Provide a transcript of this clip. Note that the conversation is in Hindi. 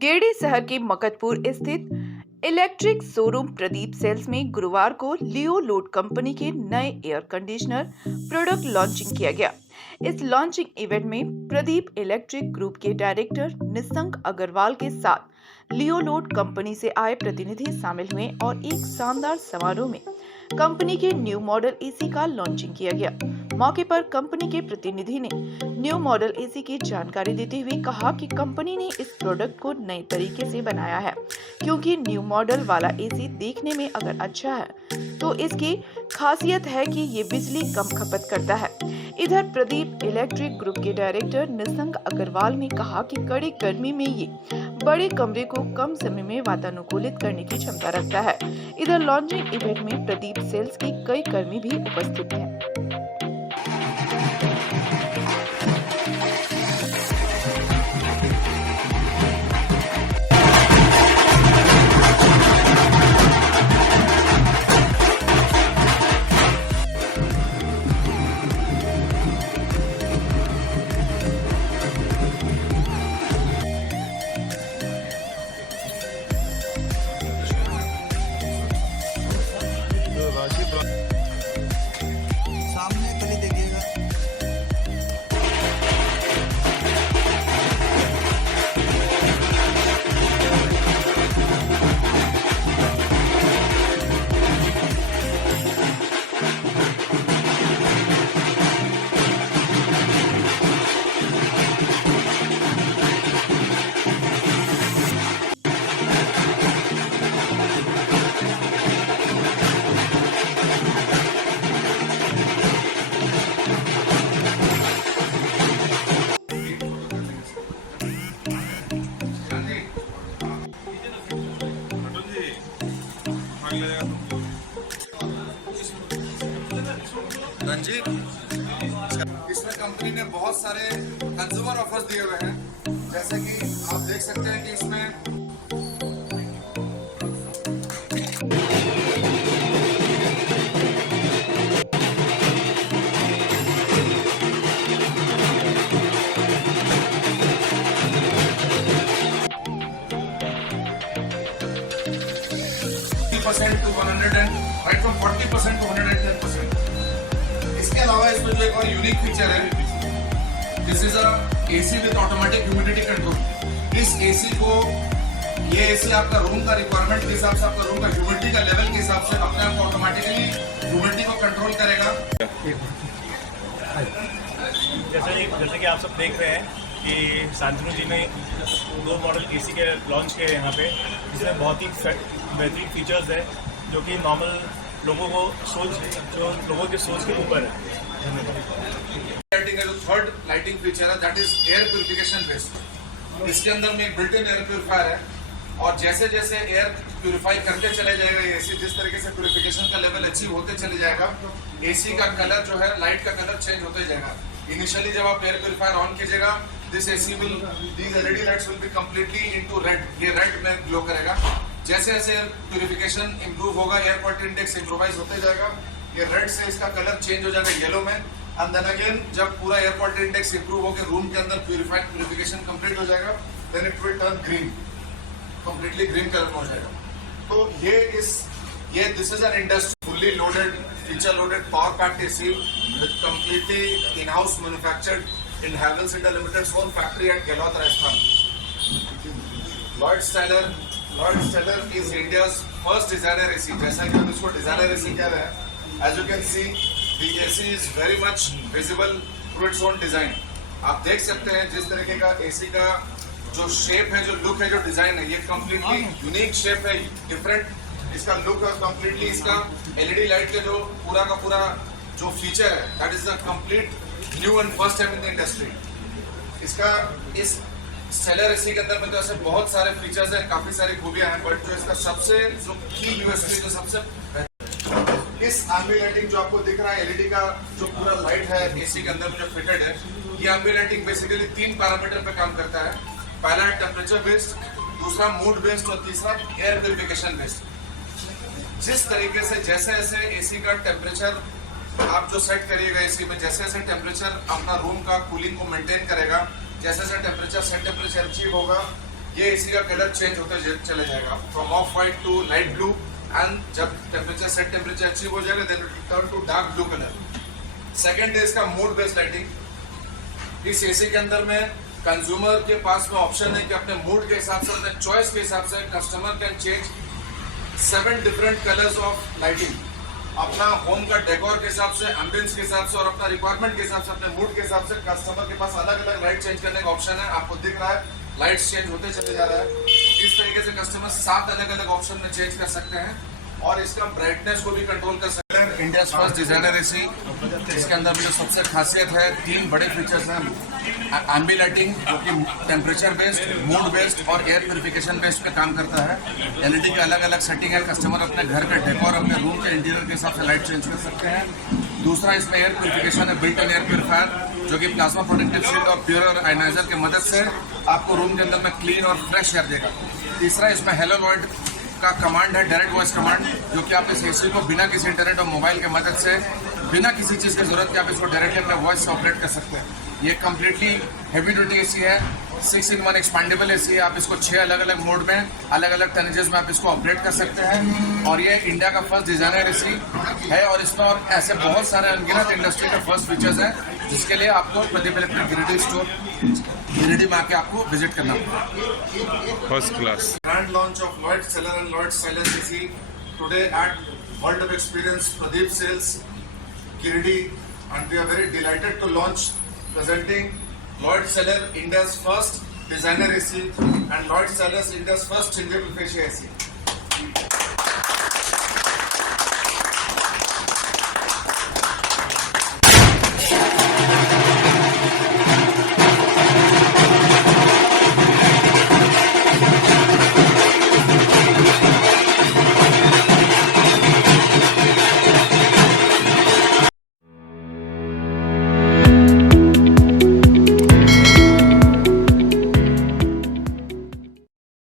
गेड़ी शहर के मकतपुर स्थित इलेक्ट्रिक शोरूम प्रदीप सेल्स में गुरुवार को लियो लोड कंपनी के नए एयर कंडीशनर प्रोडक्ट लॉन्चिंग किया गया। इस लॉन्चिंग इवेंट में प्रदीप इलेक्ट्रिक ग्रुप के डायरेक्टर निशंक अग्रवाल के साथ लियो लोड कंपनी से आए प्रतिनिधि शामिल हुए और एक शानदार समारोह में कंपनी के न्यू मॉडल एसी का लॉन्चिंग किया गया। मौके पर कंपनी के प्रतिनिधि ने न्यू मॉडल एसी की जानकारी देते हुए कहा कि कंपनी ने इस प्रोडक्ट को नए तरीके से बनाया है, क्योंकि न्यू मॉडल वाला एसी देखने में अगर अच्छा है तो इसकी खासियत है कि ये बिजली कम खपत करता है। इधर प्रदीप इलेक्ट्रिक ग्रुप के डायरेक्टर निशंक अग्रवाल ने कहा कि कड़ी गर्मी में ये बड़े कमरे को कम समय में वातानुकूलित करने की क्षमता रखता है। इधर लॉन्चिंग इवेंट में प्रदीप सेल्स के कई कर्मी भी उपस्थित थे। सामने गली देखिएगा। रंजीत, इसमें कंपनी ने बहुत सारे कंज्यूमर ऑफर्स दिए हुए हैं, जैसे कि आप देख सकते हैं कि इसमें percent to 100 and right from 40% to 110%। इसके अलावा इसमें जो एक और यूनिक फीचर है, this is a AC with automatic humidity control. इस एसी को, ये एसी आपका रूम का रिक्वायरमेंट के हिसाब से, आपका रूम का ह्यूमिडिटी का लेवल के हिसाब से अपने आप ऑटोमेटिकली ह्यूमिडिटी को कंट्रोल करेगा। जैसे कि आप सब देख रहे हैं कि शांतनु जी ने 2 मॉडल एसी के लॉन्च किए यहाँ पे, जिसमें बहुत ही बेहतरीन फीचर्स है जो कि नॉर्मल लोगों को लोगों के सोच के ऊपर है। लाइटिंग का जो थर्ड लाइटिंग फीचर है, that is air purification based. इसके अंदर में एक बिल्ट इन एयर प्यूरिफायर है, और जैसे जैसे एयर प्यूरिफाई करते चले जाएगा एसी, जिस तरीके से प्यूरिफिकेशन का लेवल अचीव होते चले जाएगा, एसी का कलर जो है, लाइट का कलर चेंज होते जाएगा। इनिशियली जब आप एयर प्यूरिफायर ऑन कीजिएगा, this AC will, these LED lights will be completely into red, ये रेड में ग्लो करेगा। जैसे जैसे एयर प्यूरिफिकेशन इंप्रूव होगा, एयर क्वालिटी इंडेक्स इंप्रूवाइज होते जाएगा, ये रेड से इसका कलर चेंज हो जाएगा येलो में, एंड देन अगेन जब पूरा एयर क्वालिटी इंडेक्स इंप्रूव होकर रूम के अंदर प्यूरिफिकेशन कंप्लीट हो जाएगा, then it will turn green, completely green colour में हो जाएगा। तो ये this is an industry fully loaded, feature loaded power packed AC with completely in house manufactured in Havells India Limited own factory at Gehlot, Rajasthan. Lloyd Stellar is India's first designer AC, जैसा कि हम इसको डिजाइनर एसी कह रहे हैं। As you can see, the AC is very much visible through its own design. आप देख सकते हैं जिस तरीके का एसी का जो शेप है, जो लुक है, जो डिजाइन है, ये कंप्लीटली यूनिक शेप है, डिफरेंट इसका लुक है कंप्लीटली। इसका एलईडी लाइट के जो पूरा का पूरा जो फीचर है, that is the complete new and first time in the industry. इसका इस स्टेलर एसी के अंदर में तो ऐसे बहुत सारे फीचर्स हैं, काफी सारी खूबियां हैं, बट जो इसका सबसे जो की यूएसपी, जो सबसे इस एम्बिएंटिंग जो आपको दिख रहा है, एलईडी का जो पूरा लाइट है एसी के अंदर में जो फिटेड है, ये एम्बिएंटिंग बेसिकली 3 पैरामीटर पे काम करता है। पहला है टेम्परेचर बेस्ड, दूसरा मूड बेस्ड, और तीसरा एयर प्यूरिफिकेशन बेस्ड। जिस तरीके से जैसे जैसे एसी का टेम्परेचर आप जो सेट करिएगा एसी में, जैसे जैसे टेम्परेचर अपना रूम का कूलिंग को मेंटेन करेगा, जैसे जैसे टेम्परेचर सेट टेम्परेचर अचीव होगा, ये एसी का कलर चेंज होते चले जाएगा from off white to light blue, and जब टेम्परेचर सेट टेम्परेचर अचीव हो जाएगा then it turn to dark blue colour. Second है इसका मूड बेस्ड लाइटिंग। इस एसी के अंदर में कंज्यूमर के पास में ऑप्शन है कि अपने मूड के हिसाब से, अपने चॉइस के हिसाब से customer can change 7 different colours of lighting. अपना होम का डेकोर के हिसाब से, एम्बियंस के हिसाब से और अपना रिक्वायरमेंट के हिसाब से, अपने मूड के हिसाब से कस्टमर के पास अलग अलग लाइट चेंज करने का ऑप्शन है। आपको दिख रहा है लाइट्स चेंज होते चले जा रहा है। इस तरीके से कस्टमर 7 अलग अलग ऑप्शन में चेंज कर सकते हैं और इसका ब्राइटनेस को भी कंट्रोल कर सकते हैं। इंडिया फर्स्ट डिजाइनर एसी, इसके अंदर में जो सबसे खासियत है 3 बड़े फीचर्स हैं। एम्बी लाइटिंग जो कि टेम्परेचर बेस्ड, मूड बेस्ड और एयर प्यूरिफिकेशन बेस्ड पे काम करता है। एलईडी के अलग अलग सेटिंग है, कस्टमर अपने घर के डेकोर, अपने रूम के इंटीरियर के हिसाब से लाइट चेंज कर सकते हैं। दूसरा इसमें एयर प्यूरिफिकेशन है, बिल्ट इन एयर प्यूरिफायर जो कि प्लाज्मा प्रोटेक्टिव शील्ड और प्योर आयनाइजर की मदद से आपको रूम के अंदर में क्लीन और फ्रेश कर देगा। तीसरा इसमें हेलो वर्ल्ड का कमांड है, डायरेक्ट वॉइस कमांड, जो कि आप इस एसी को बिना किसी इंटरनेट और मोबाइल की मदद से, बिना किसी चीज़ की जरूरत के आप इसको डायरेक्टली अपने वॉइस से ऑपरेट कर सकते हैं। ये कम्प्लीटली हेवी ड्यूटी एसी है, 6-in-1 एक्सपांडेबल एसी है। आप इसको 6 अलग अलग मोड में, अलग अलग टनेजेस में आप इसको ऑपरेट कर सकते हैं। और ये इंडिया का फर्स्ट डिजाइनर एसी है और इसमें और ऐसे बहुत सारे अनगिनत इंडस्ट्री के फर्स्ट फीचर्स हैं, जिसके लिए आपको प्रदीप इलेक्ट्रिक गिरिडीह स्टोर गिरिडीह में आके आपको विजिट करना पड़ेगा। First class Grand launch of Lloyd Cellar and Lloyd Silence AC today at World of Experience Pradeep Sales Giridih, and we are very delighted to launch presenting Lloyd Cellar, India's first designer AC, and Lloyd Cellar, India's first changeable fascia AC.